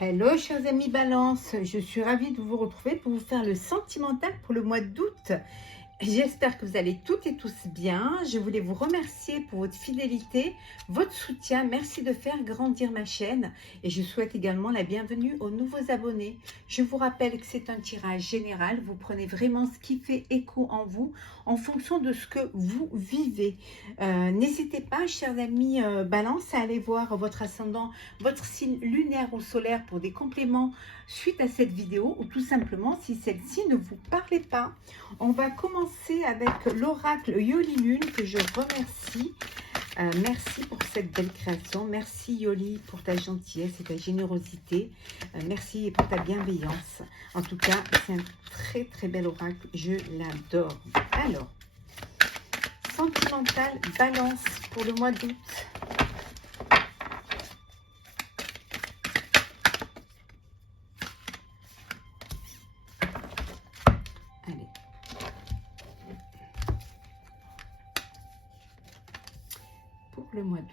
Hello chers amis Balance, je suis ravie de vous retrouver pour vous faire le sentimental pour le mois d'août. J'espère que vous allez toutes et tous bien. Je voulais vous remercier pour votre fidélité, votre soutien. Merci de faire grandir ma chaîne et je souhaite également la bienvenue aux nouveaux abonnés. Je vous rappelle que c'est un tirage général. Vous prenez vraiment ce qui fait écho en vous en fonction de ce que vous vivez. N'hésitez pas, chers amis Balance, à aller voir votre ascendant, votre signe lunaire ou solaire pour des compléments suite à cette vidéo ou tout simplement si celle-ci ne vous parlait pas. On va commencer avec l'oracle Yoli Lune que je remercie. Merci pour cette belle création. Merci Yoli pour ta gentillesse et ta générosité. Merci pour ta bienveillance. En tout cas, c'est un très très bel oracle. Je l'adore. Alors, sentimental Balance pour le mois d'août. Allez. Pour le mois d'août.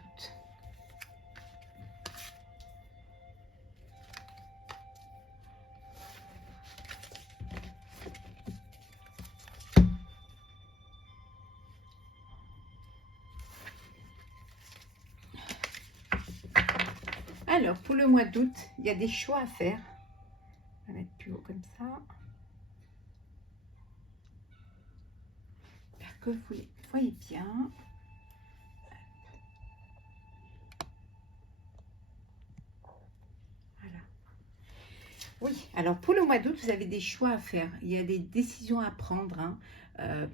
Alors, pour le mois d'août, il y a des choix à faire. On va mettre plus haut comme ça. J'espère que vous les voyez bien. Voilà. Oui, alors pour le mois d'août, vous avez des choix à faire. Il y a des décisions à prendre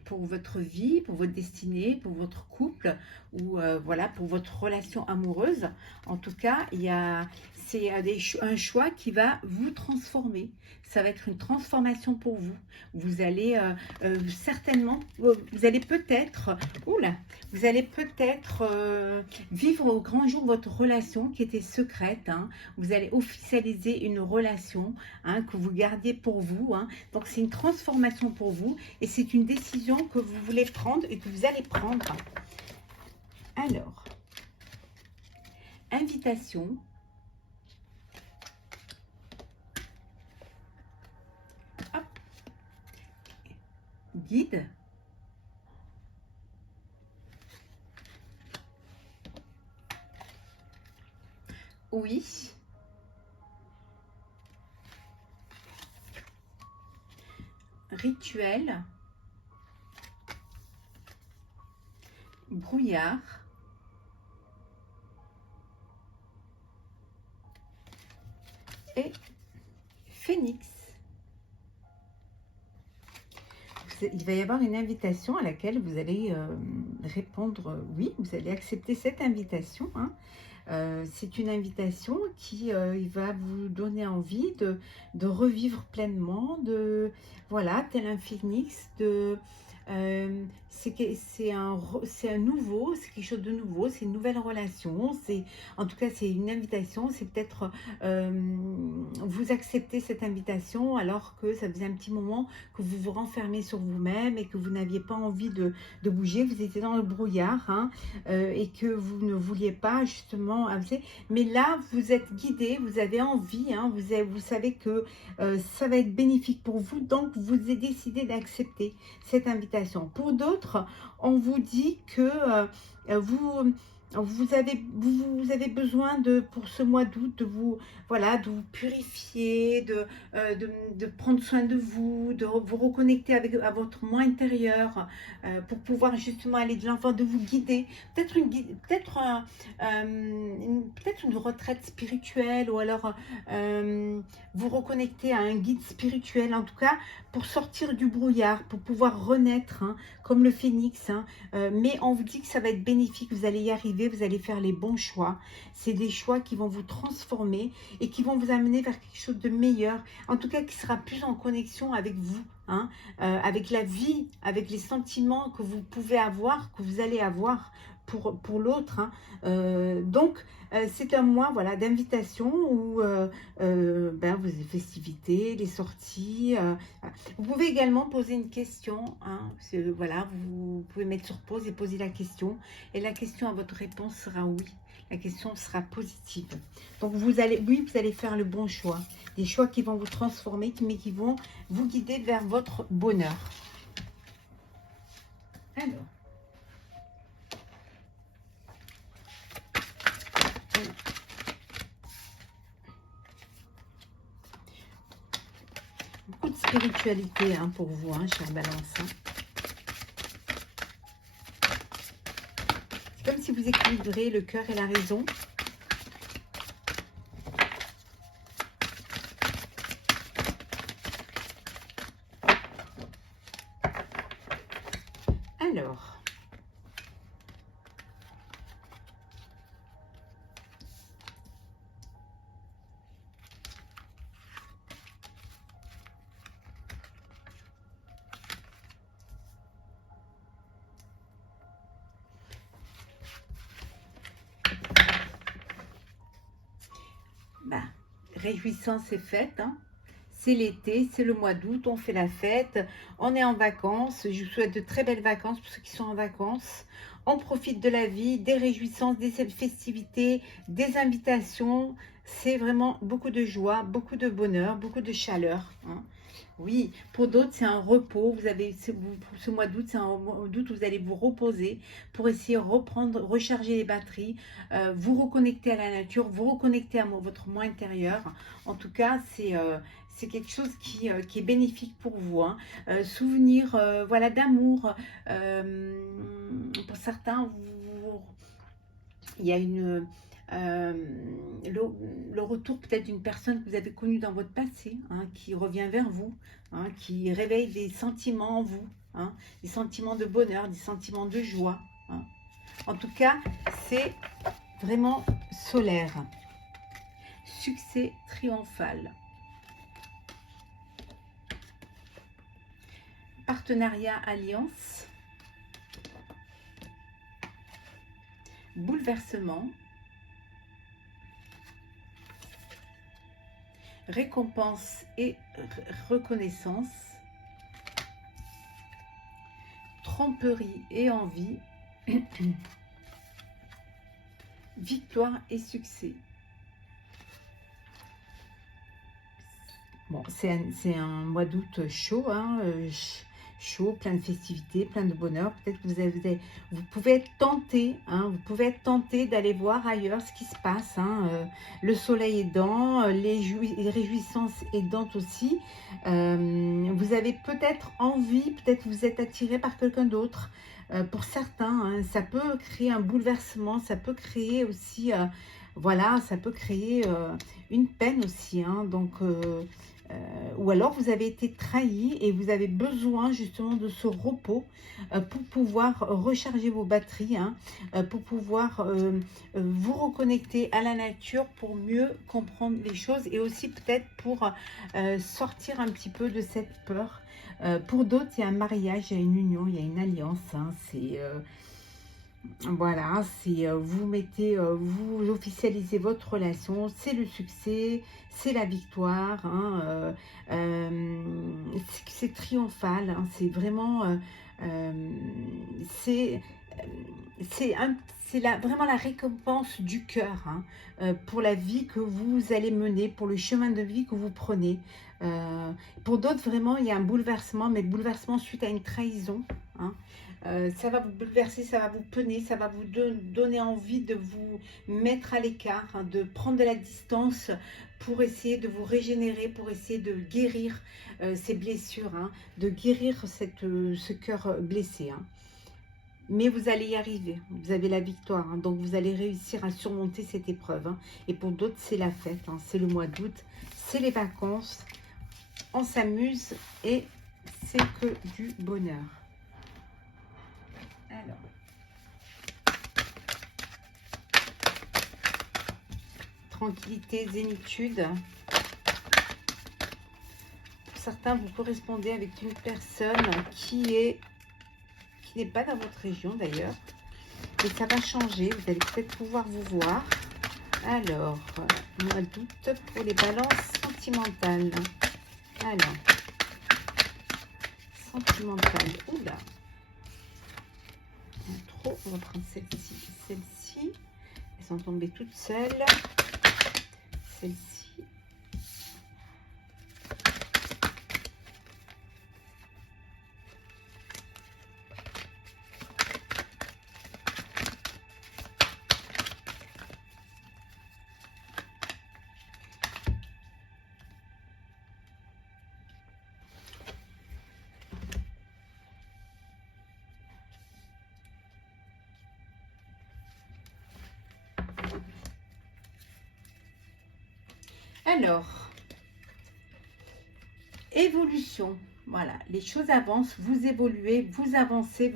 pour votre vie, pour votre destinée, pour votre couple ou voilà, pour votre relation amoureuse. En tout cas, c'est un choix qui va vous transformer. Ça va être une transformation pour vous. Vous allez certainement, vous allez peut-être, vous allez peut-être vivre au grand jour votre relation qui était secrète. Vous allez officialiser une relation que vous gardiez pour vous. Donc, c'est une transformation pour vous et c'est une décision que vous voulez prendre et que vous allez prendre. Alors, invitation. Hop. Guide. Oui. Rituel. Brouillard. Et phénix. Il va y avoir une invitation à laquelle vous allez répondre oui, vous allez accepter cette invitation. C'est une invitation qui il va vous donner envie de revivre pleinement, voilà, tel un phénix, c'est un nouveau, c'est quelque chose de nouveau, c'est une nouvelle relation, en tout cas c'est une invitation, c'est peut-être vous acceptez cette invitation alors que ça faisait un petit moment que vous vous renfermez sur vous-même et que vous n'aviez pas envie de bouger, vous étiez dans le brouillard et que vous ne vouliez pas justement avancer, mais là vous êtes guidé, vous avez envie, vous savez que ça va être bénéfique pour vous, donc vous avez décidé d'accepter cette invitation. Pour d'autres, on vous dit que vous avez besoin pour ce mois d'août de vous purifier, de prendre soin de vous, de vous reconnecter à votre moi intérieur pour pouvoir justement aller de l'enfant, de vous guider. Peut-être une retraite spirituelle ou alors vous reconnecter à un guide spirituel, en tout cas pour sortir du brouillard, pour pouvoir renaître comme le phénix. Mais on vous dit que ça va être bénéfique, vous allez y arriver, vous allez faire les bons choix. C'est des choix qui vont vous transformer et qui vont vous amener vers quelque chose de meilleur, en tout cas qui sera plus en connexion avec vous, avec la vie, avec les sentiments que vous pouvez avoir, que vous allez avoir pour l'autre. Donc, c'est un mois d'invitation où vos festivités, les sorties. Vous pouvez également poser une question. Vous pouvez mettre sur pause et poser la question. Et la question à votre réponse sera oui. La question sera positive. Donc, vous allez, oui, vous allez faire le bon choix. Des choix qui vont vous transformer, mais qui vont vous guider vers votre bonheur. Alors. Beaucoup de spiritualité hein, pour vous, hein, chère Balance. Hein. C'est comme si vous équilibrez le cœur et la raison. Alors. Bah, réjouissance est faite, hein. C'est l'été, c'est le mois d'août, on fait la fête, on est en vacances. Je vous souhaite de très belles vacances pour ceux qui sont en vacances. On profite de la vie, des réjouissances, des festivités, des invitations. C'est vraiment beaucoup de joie, beaucoup de bonheur, beaucoup de chaleur, hein. Oui, pour d'autres, c'est un repos. Vous avez ce mois d'août, c'est un mois d'août où vous allez vous reposer pour essayer de reprendre, recharger les batteries, vous reconnecter à la nature, vous reconnecter à votre moi intérieur. En tout cas, c'est quelque chose qui est bénéfique pour vous. Hein. Souvenir voilà, d'amour. Pour certains, il y a le retour peut-être d'une personne que vous avez connue dans votre passé, hein, qui revient vers vous, hein, qui réveille des sentiments en vous, hein, des sentiments de bonheur, des sentiments de joie. Hein. En tout cas, c'est vraiment solaire. Succès triomphal. Partenariat, alliance. Bouleversement. Récompense et reconnaissance. Tromperie et envie. Victoire et succès. Bon, c'est un mois d'août chaud, hein, chaud, plein de festivités, plein de bonheur. Peut-être que vous pouvez être tenté, hein, vous pouvez être tenté d'aller voir ailleurs ce qui se passe. Hein, le soleil aidant, les réjouissances aidantes aussi. Vous avez peut-être envie, peut-être vous êtes attiré par quelqu'un d'autre. Pour certains, hein, ça peut créer un bouleversement, ça peut créer aussi, voilà, ça peut créer une peine aussi. Hein, donc, ou alors vous avez été trahi et vous avez besoin justement de ce repos pour pouvoir recharger vos batteries, hein, pour pouvoir vous reconnecter à la nature pour mieux comprendre les choses et aussi peut-être pour sortir un petit peu de cette peur. Pour d'autres, il y a un mariage, il y a une union, il y a une alliance. Hein, c'est voilà, c'est vous officialisez votre relation, c'est le succès, c'est la victoire, hein, c'est triomphal, hein, c'est vraiment, c'est vraiment la récompense du cœur, hein, pour la vie que vous allez mener, pour le chemin de vie que vous prenez. Pour d'autres, vraiment, il y a un bouleversement, mais bouleversement suite à une trahison, hein. Ça va vous bouleverser, ça va vous peiner, ça va vous donner envie de vous mettre à l'écart, hein, de prendre de la distance pour essayer de vous régénérer, pour essayer de guérir ces blessures, hein, de guérir ce cœur blessé. Hein. Mais vous allez y arriver, vous avez la victoire, hein, donc vous allez réussir à surmonter cette épreuve. Hein. Et pour d'autres, c'est la fête, hein, c'est le mois d'août, c'est les vacances, on s'amuse et c'est que du bonheur. Alors, tranquillité, zénitude. Pour certains, vous correspondez avec une personne qui n'est pas dans votre région d'ailleurs. Et ça va changer, vous allez peut-être pouvoir vous voir. Alors, mois d'août pour les balances sentimentales. Alors, sentimentale. Oula. Trop, on va prendre celle-ci. Celle-ci. Elles sont tombées toutes seules. Celle-ci. Alors, évolution. Voilà, les choses avancent, vous évoluez, vous avancez,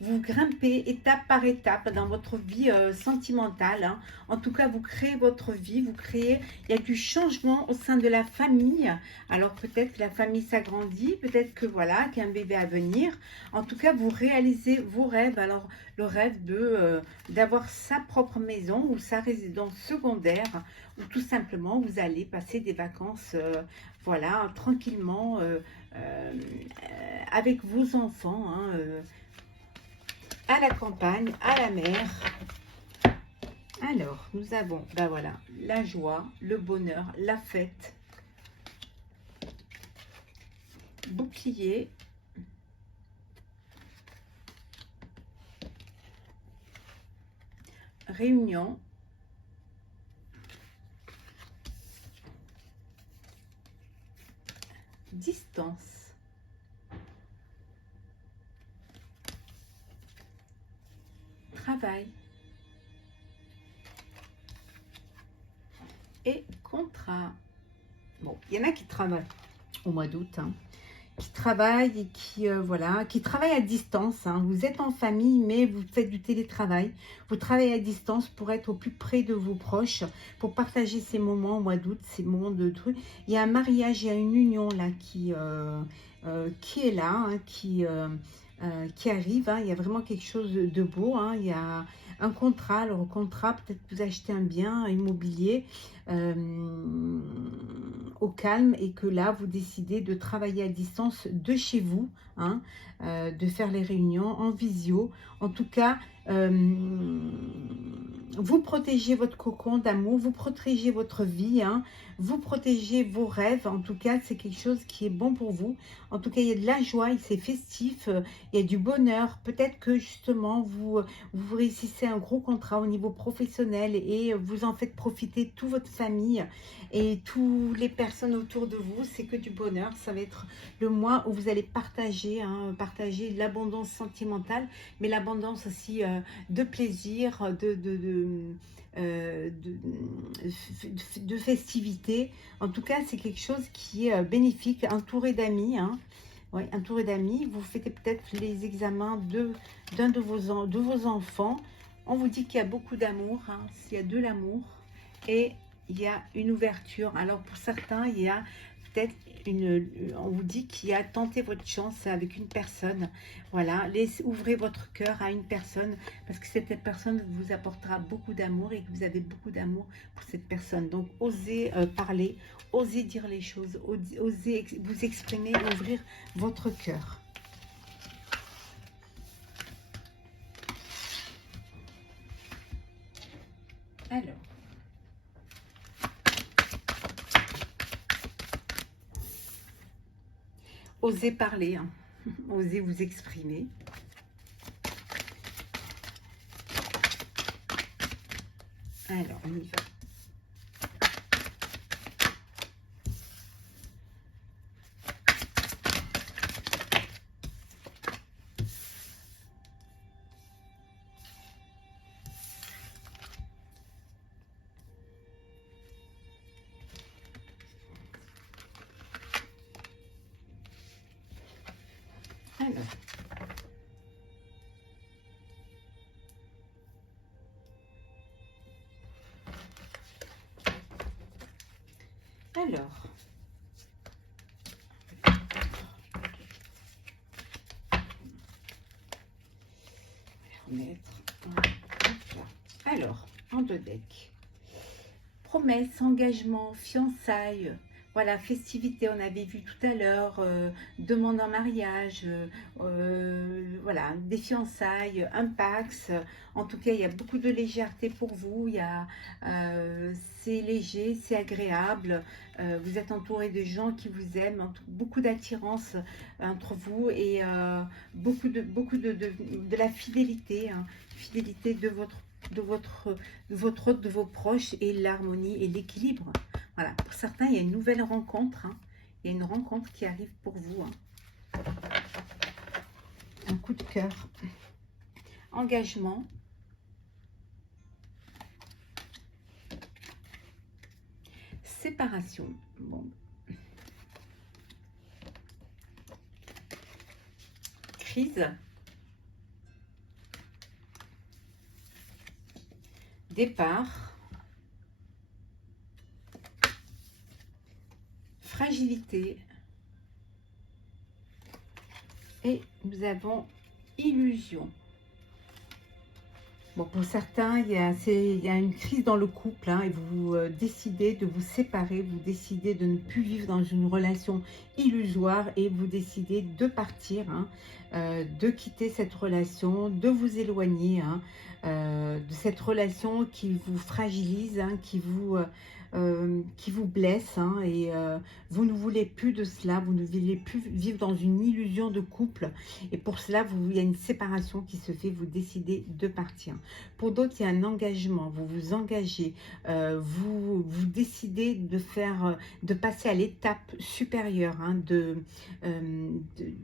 vous grimpez étape par étape dans votre vie sentimentale. Hein. En tout cas, vous créez votre vie, vous créez, il y a du changement au sein de la famille. Alors peut-être que la famille s'agrandit, peut-être que voilà, qu'il y a un bébé à venir. En tout cas, vous réalisez vos rêves. Alors le rêve de d'avoir sa propre maison ou sa résidence secondaire, ou tout simplement vous allez passer des vacances voilà, tranquillement avec vos enfants, hein, à la campagne, à la mer. Alors, nous avons, ben voilà, la joie, le bonheur, la fête, bouclier, réunion, distance, travail et contrat. Bon, il y en a qui travaillent au mois d'août, hein, qui travaillent et qui, voilà, qui travaillent à distance. Hein. Vous êtes en famille, mais vous faites du télétravail. Vous travaillez à distance pour être au plus près de vos proches, pour partager ces moments au mois d'août, ces moments de trucs. Il y a un mariage, il y a une union là qui est là, hein, qui arrive. Hein. Il y a vraiment quelque chose de beau. Hein. Il y a un contrat. Alors, contrat, peut-être que vous achetez un bien immobilier au calme et que là, vous décidez de travailler à distance de chez vous, hein, de faire les réunions en visio. En tout cas, vous protégez votre cocon d'amour, vous protégez votre vie, hein, vous protégez vos rêves. En tout cas, c'est quelque chose qui est bon pour vous. En tout cas, il y a de la joie, c'est festif, il y a du bonheur. Peut-être que justement, vous réussissez un gros contrat au niveau professionnel et vous en faites profiter toute votre famille et toutes les personnes autour de vous. C'est que du bonheur. Ça va être le mois où vous allez partager, hein, partager l'abondance sentimentale, mais l'abondance aussi de plaisir, de festivités. En tout cas, c'est quelque chose qui est bénéfique, entouré d'amis. Hein. Oui, entouré d'amis. Vous faites peut-être les examens d'un de vos enfants. On vous dit qu'il y a beaucoup d'amour, hein, s'il y a de l'amour et il y a une ouverture. Alors pour certains, il y a peut-être on vous dit qu'il y a tenté votre chance avec une personne. Voilà, ouvrez votre cœur à une personne parce que cette personne vous apportera beaucoup d'amour et que vous avez beaucoup d'amour pour cette personne. Donc osez parler, osez dire les choses, osez vous exprimer, ouvrir votre cœur. Alors, osez parler, hein. Osez vous exprimer. Alors, on y va. Alors, remettre. Alors, en deux decks. Promesse, engagement, fiançailles, Voilà, festivité, on avait vu tout à l'heure, demande en mariage, voilà, des fiançailles, un Pax. En tout cas, il y a beaucoup de légèreté pour vous. C'est léger, c'est agréable. Vous êtes entouré de gens qui vous aiment, beaucoup d'attirance entre vous et de la fidélité, hein, fidélité de vos proches et l'harmonie et l'équilibre. Voilà, pour certains, il y a une nouvelle rencontre, hein. Il y a une rencontre qui arrive pour vous, hein. Un coup de cœur. Engagement. Séparation. Bon. Crise. Départ. Fragilité. Et nous avons illusion. Bon, pour certains, il y a une crise dans le couple, hein, et vous décidez de vous séparer, vous décidez de ne plus vivre dans une relation illusoire et vous décidez de partir, hein, de quitter cette relation, de vous éloigner, hein, de cette relation qui vous fragilise, hein, qui vous blesse, hein, et vous ne voulez plus de cela, vous ne voulez plus vivre dans une illusion de couple et pour cela, il y a une séparation qui se fait, vous décidez de partir. Pour d'autres, il y a un engagement, vous vous engagez, vous décidez de passer à l'étape supérieure, hein, de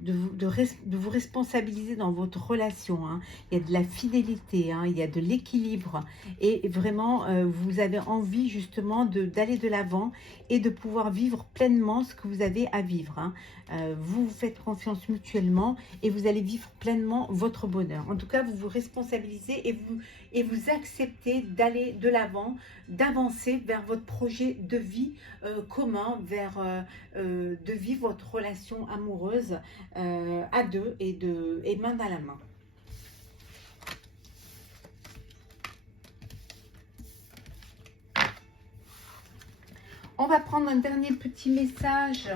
vous responsabiliser dans votre relation, hein. Il y a de la fidélité, hein, il y a de l'équilibre et vraiment, vous avez envie justement d'aller de l'avant et de pouvoir vivre pleinement ce que vous avez à vivre, hein. Vous vous faites confiance mutuellement et vous allez vivre pleinement votre bonheur. En tout cas, vous vous responsabilisez et vous acceptez d'aller de l'avant, d'avancer vers votre projet de vie commun, de vivre votre relation amoureuse à deux et main dans la main. On va prendre un dernier petit message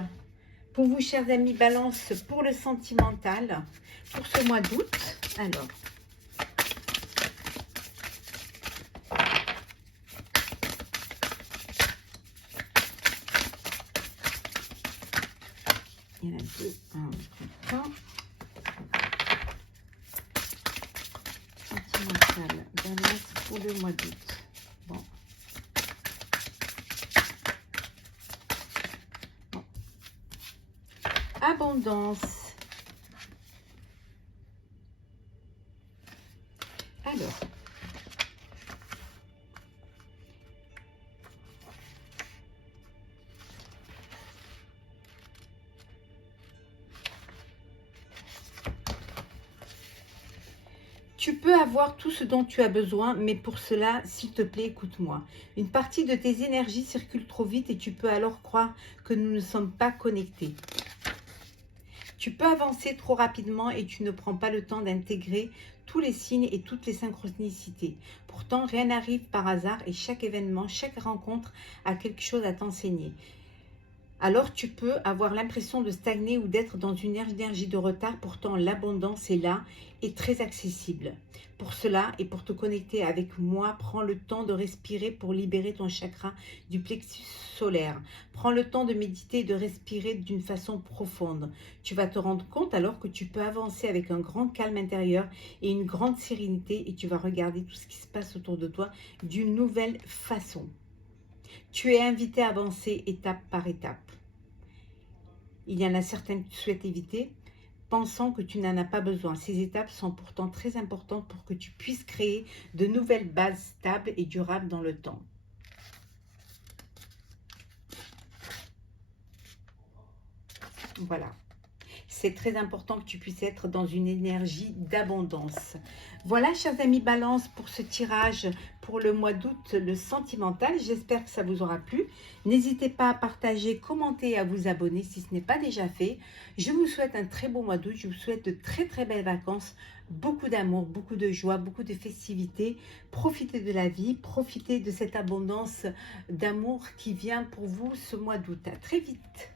pour vous, chers amis Balance, pour le sentimental, pour ce mois d'août. Alors, il y en a deux, un, sentimental, Balance pour le mois d'août. Bon. Abondance. Alors, tu peux avoir tout ce dont tu as besoin, mais pour cela, s'il te plaît, écoute-moi. Une partie de tes énergies circule trop vite et tu peux alors croire que nous ne sommes pas connectés. Tu peux avancer trop rapidement et tu ne prends pas le temps d'intégrer tous les signes et toutes les synchronicités. Pourtant, rien n'arrive par hasard et chaque événement, chaque rencontre a quelque chose à t'enseigner. Alors tu peux avoir l'impression de stagner ou d'être dans une énergie de retard. Pourtant, l'abondance est là et très accessible. Pour cela et pour te connecter avec moi, prends le temps de respirer pour libérer ton chakra du plexus solaire. Prends le temps de méditer et de respirer d'une façon profonde. Tu vas te rendre compte alors que tu peux avancer avec un grand calme intérieur et une grande sérénité et tu vas regarder tout ce qui se passe autour de toi d'une nouvelle façon. Tu es invité à avancer étape par étape. Il y en a certaines que tu souhaites éviter, pensant que tu n'en as pas besoin. Ces étapes sont pourtant très importantes pour que tu puisses créer de nouvelles bases stables et durables dans le temps. Voilà. c'est très important que tu puisses être dans une énergie d'abondance. Voilà, chers amis Balance, pour ce tirage pour le mois d'août, le sentimental. J'espère que ça vous aura plu. N'hésitez pas à partager, commenter et à vous abonner si ce n'est pas déjà fait. Je vous souhaite un très beau mois d'août. Je vous souhaite de très très belles vacances. Beaucoup d'amour, beaucoup de joie, beaucoup de festivités. Profitez de la vie, profitez de cette abondance d'amour qui vient pour vous ce mois d'août. À très vite.